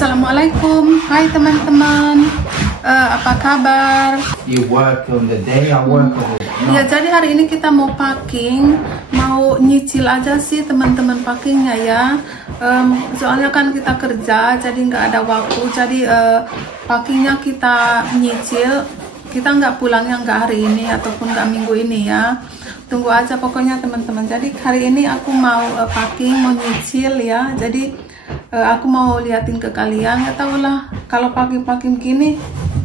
Assalamualaikum, hai teman-teman, apa kabar? You work on the day, I work on the night. Ya, jadi hari ini kita mau packing, mau nyicil aja sih teman-teman packingnya ya. Soalnya kan kita kerja, jadi nggak ada waktu, jadi packingnya kita nyicil. Kita nggak pulangnya nggak hari ini ataupun nggak minggu ini ya. Tunggu aja pokoknya teman-teman. Jadi hari ini aku mau packing, mau nyicil ya. Jadi aku mau liatin ke kalian, ya tau lah kalau packing gini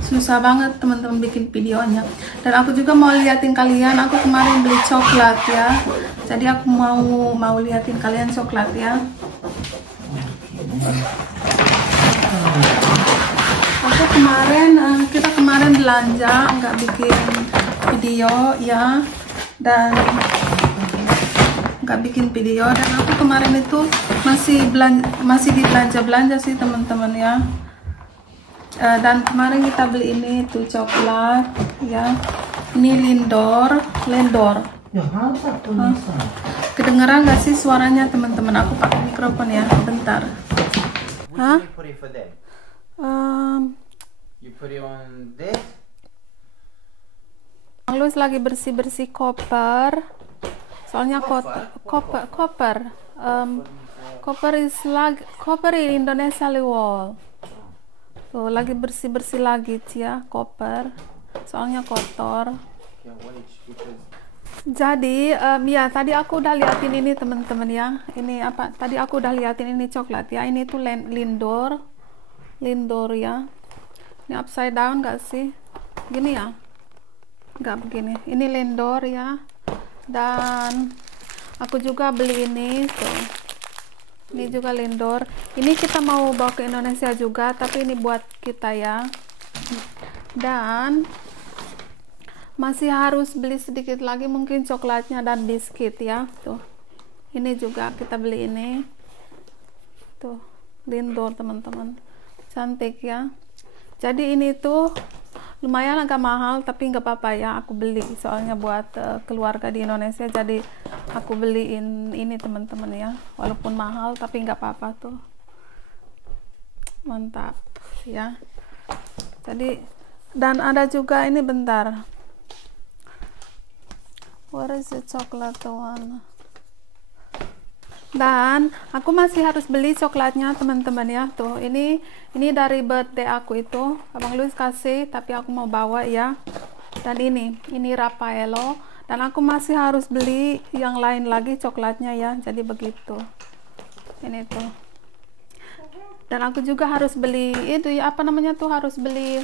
susah banget teman-teman bikin videonya. Dan aku juga mau liatin kalian, aku kemarin beli coklat ya, jadi aku mau liatin kalian coklat ya. Aku kita kemarin belanja, nggak bikin video ya, dan nggak bikin video, dan aku kemarin itu masih di belanja sih teman-teman ya. Dan kemarin kita beli ini tuh coklat ya, ini Lindor. Kedengeran nggak sih suaranya teman-teman? Aku pakai mikrofon ya, bentar. Hah? You put it for them. You put it on this. Lus lagi bersih koper. Soalnya koper in Indonesia lewol. Tuh lagi bersih lagi ya koper. Soalnya kotor. Jadi ya tadi aku udah liatin ini teman-teman ya. Ini apa? Tadi aku udah liatin ini coklat ya. Ini tuh Lindor ya. Ini upside down gak sih? Gini ya? Nggak begini. Ini Lindor ya. Dan aku juga beli ini tuh. Ini juga Lindor. Ini kita mau bawa ke Indonesia juga, tapi ini buat kita ya. Dan masih harus beli sedikit lagi mungkin coklatnya dan biskuit ya. Tuh. Ini juga kita beli ini. Tuh, Lindor teman-teman. Cantik ya. Jadi ini tuh lumayan agak mahal, tapi nggak apa-apa ya, aku beli soalnya buat keluarga di Indonesia, jadi aku beliin ini teman-teman ya, walaupun mahal tapi nggak apa-apa tuh, mantap ya. Jadi dan ada juga ini, bentar, what is the chocolate one? Dan aku masih harus beli coklatnya teman-teman ya. Tuh ini dari birthday aku itu, Abang Luis kasih, tapi aku mau bawa ya. Dan ini Raffaello, dan aku masih harus beli yang lain lagi coklatnya ya, jadi begitu ini tuh. Dan aku juga harus beli itu ya, apa namanya tuh, harus beli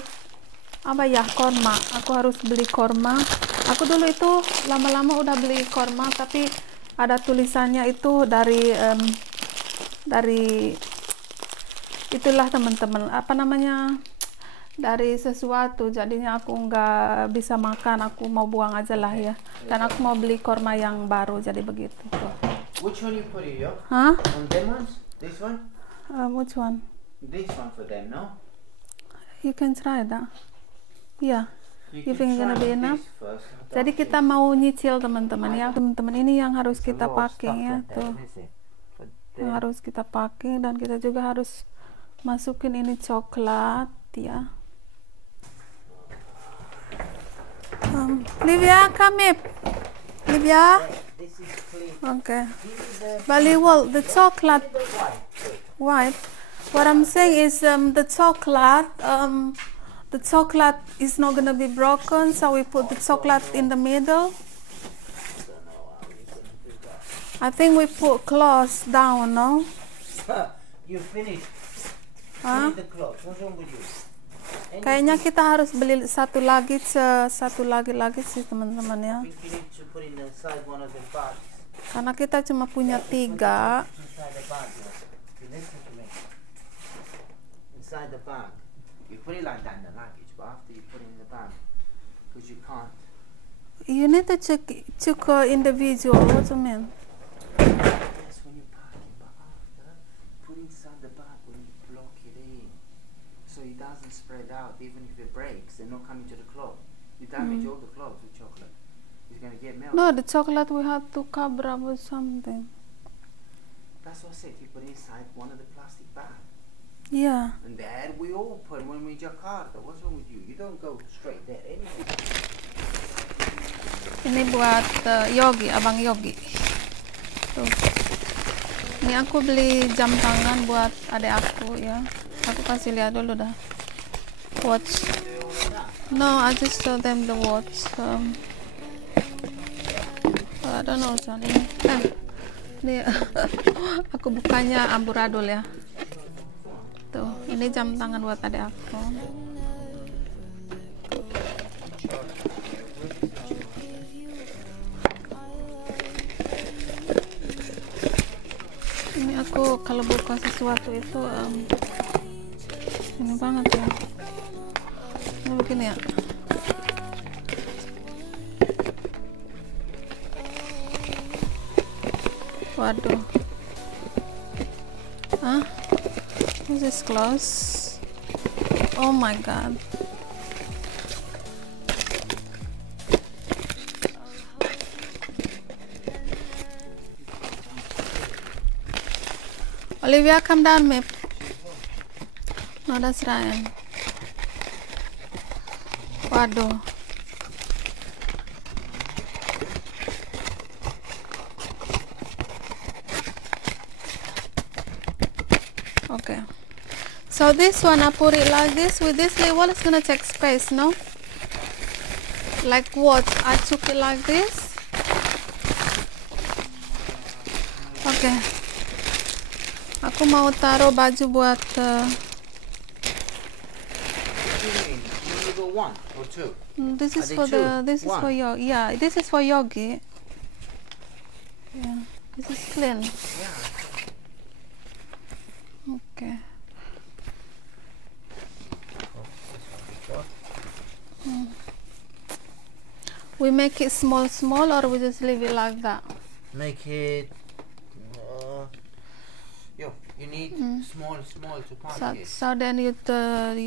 apa ya, korma. Aku harus beli korma. Aku dulu itu lama-lama udah beli korma, tapi ada tulisannya itu dari itulah teman-teman, apa namanya, dari sesuatu, jadinya aku nggak bisa makan, aku mau buang aja lah ya. Dan aku mau beli korma yang baru, jadi begitu tuh. Which one you put it, yo? Huh? On them ones? This one? Which one? This one for them, no? You can try that. Yeah. You think it's gonna be enough? First. Jadi kita mau nyicil teman-teman ya. Teman-teman, ini yang harus kita pakai ya tuh. Yang harus kita pakai, dan kita juga harus masukin ini coklat ya. Livia, come here. Livia. Okay. Baliwal, the chocolate white. What I'm saying is the chocolate is not gonna be broken, so we put the chocolate in the middle. I think we put cloth down, no? You finished. Huh? Finish the cloth. What's wrong with you? Kayaknya kita harus beli satu lagi sih teman-teman ya. I think you need to put in inside one of the bags. Karena kita cuma punya 3. Inside the bag, you listen to me. Inside the bag. You put it like that in the luggage, but after you put it in the bag, because you can't. You need to check individual. What do you mean? Yes, when you pack it, but after, put inside the bag when you block it in, so it doesn't spread out. Even if it breaks, and not coming to the cloth, you damage all the cloths with chocolate. It's gonna get melted. No, the chocolate we have to cover up with something. That's what I said. You put it inside one of the plastic bags. Yeah. And that we all put when we Jakarta. What's wrong with you? You don't go straight there anyway. Ini buat Yogi, abang Yogi. Tuh. Ini aku beli jam tangan buat adik aku ya. Aku kasih lihat dulu dah. Watch. No, I just show them the watch. I don't know son. Ini aku bukanya amburadul ya. Tuh, ini jam tangan buat adik aku. Ini aku kalau buka sesuatu itu ini banget ya. Ini begini ya. Waduh. Hah? Is this close? Oh my god. Olivia, come down, Mip. No, that's Ryan. Waduh. Okay. So this one, I put it like this. With this label, it's gonna take space, no? Like what? I took it like this. Okay. Aku mau taruh baju buat What do you mean? You only got one or two? this is Are they for two? this is One. for Yogi. Yeah, this is for Yogi. Yeah, this is clean. Yeah. Okay. We make it small, or we just leave it like that. Make it. You need small to pack it. So then you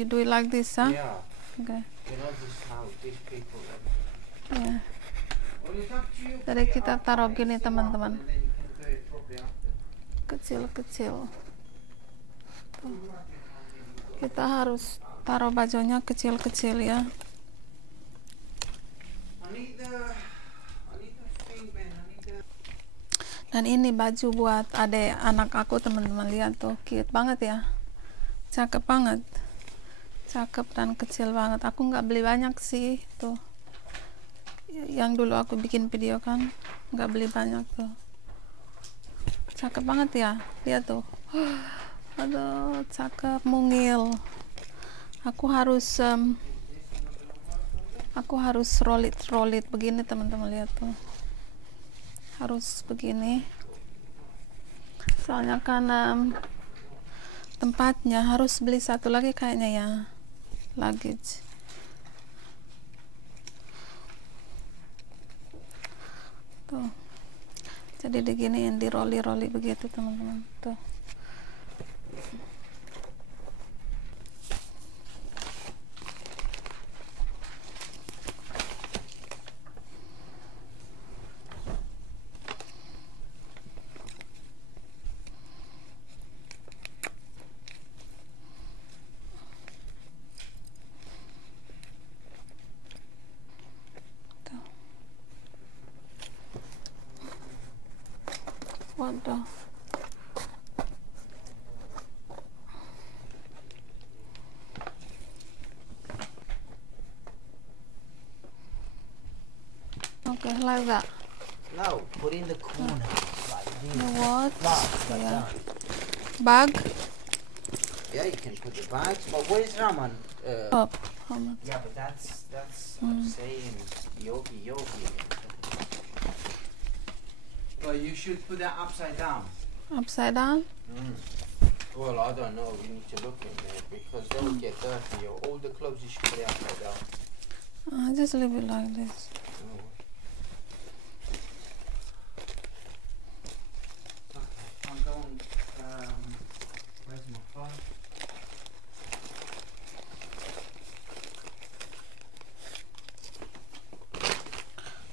do it like this, huh? Yeah. Okay. You know this is how these people. Yeah. Well, it's up to you. Jadi kita taruh gini teman-teman, And then you can do it properly after. kecil-kecil. Tuh. Kita harus taruh bajunya kecil-kecil ya. I need the thing, man. I need the. Dan ini baju buat adik anak aku, teman-teman, lihat tuh, cute banget ya, cakep banget, cakep dan kecil banget. Aku nggak beli banyak sih, tuh yang dulu aku bikin video kan, nggak beli banyak tuh, cakep banget ya, lihat tuh. Aduh, cakep, mungil. Aku harus roll it begini teman-teman, lihat tuh, harus begini soalnya kan tempatnya. Harus beli satu lagi kayaknya ya, luggage. Tuh, jadi diginiin, di rolly begitu teman-teman, tuh. Waduh. Okay, like that. No, put in the corner. Like this. The what? Like Yeah. that. Bag Yeah, you can put the bags. But where is Raman? up. How much? Yeah, but that's I'm saying yogi. But you should put that upside down. Upside down? Well, I don't know. We need to look in there because they will get dirty. All the clothes you should put it upside down. Just leave it like this. Oh. Okay, I'm going. Where's my phone?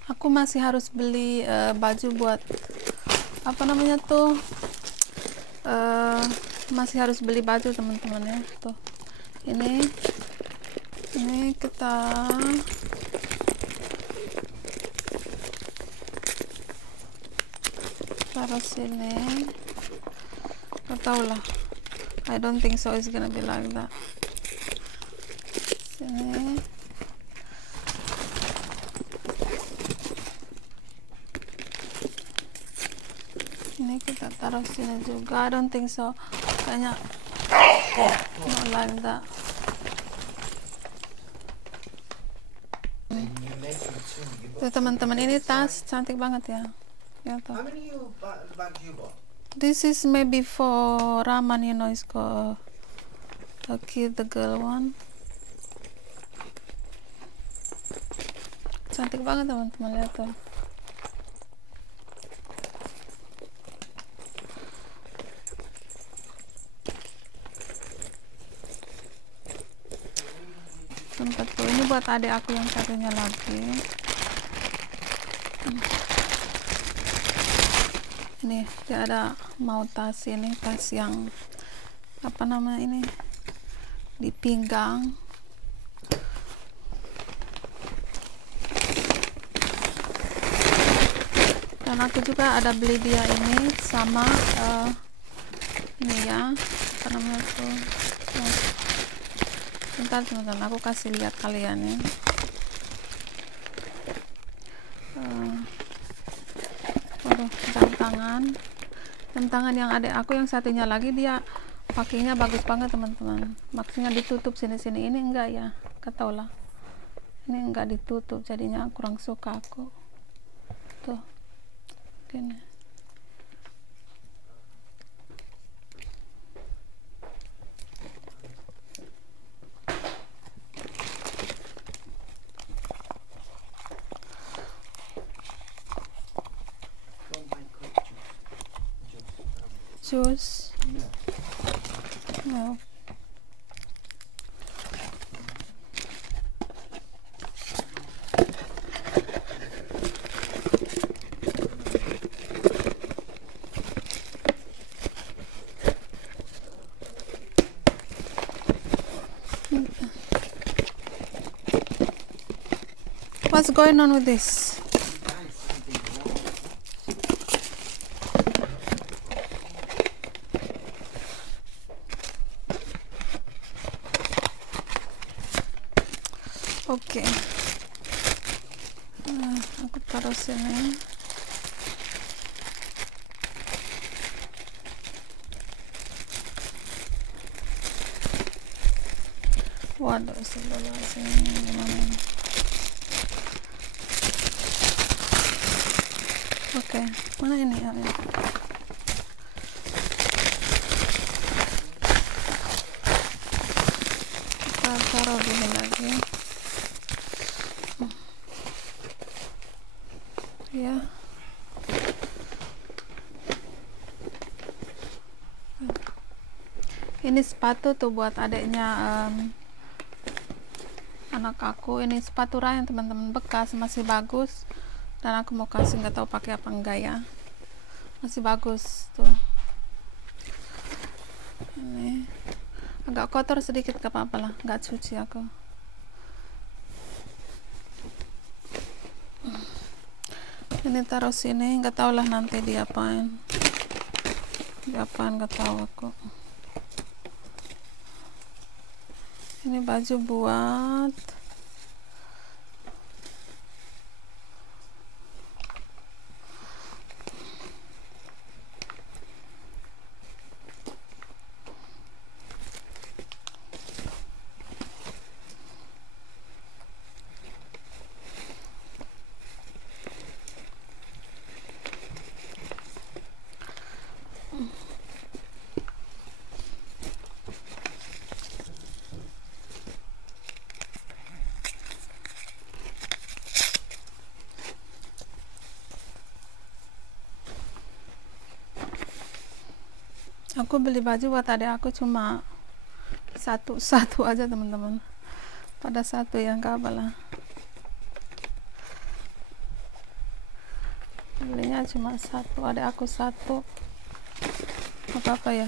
Aku masih harus beli baju buat apa namanya tuh, masih harus beli baju teman-teman ya. Tuh ini kita taruh sini. Gak tau lah, I don't think so it's gonna be like that. Sini ini kita taruh sini juga. I don't think so, kayaknya not like that. Tuh teman-teman, ini tas cantik banget ya. Ya tuh. How many bags you bought? This is maybe for Raman, you know, it's called a kid, the girl one. Cantik banget teman-teman, lihat tuh. Tempat tuh, ini buat adik aku yang satunya lagi. Nih dia ada mau tas, ini tas yang apa nama ini, di pinggang. Dan aku juga ada beli dia ini sama ini ya, apa namanya tuh. Bentar teman-teman, aku kasih lihat kalian ya. Jam tangan yang adik aku yang satunya lagi, dia pakainya bagus banget teman-teman. Maksudnya ditutup sini-sini, ini enggak ya, kata lah. Ini enggak ditutup, jadinya kurang suka aku. Tuh, gini. Juice. No. What's going on with this? Oke. Aku taruh sini. Waduh, sebelah sini gimana ini? Oke, mana ini ya? Kita taruh dulu lagi. Ya. Ini sepatu tuh buat adiknya anak aku. Ini sepatu Ryan teman-teman, bekas, masih bagus. Dan aku mau kasih, nggak tahu pakai apa enggak ya. Masih bagus tuh. Ini agak kotor sedikit, gak apa-apa lah, nggak cuci aku. Ini taruh sini, nggak tahu lah nanti diapain. Diapain nggak tahu aku. Ini baju buat aku beli baju buat adik aku cuma satu aja teman-teman. Pada satu yang nggak apalah. Belinya cuma satu, adik aku satu. Apa-apa ya.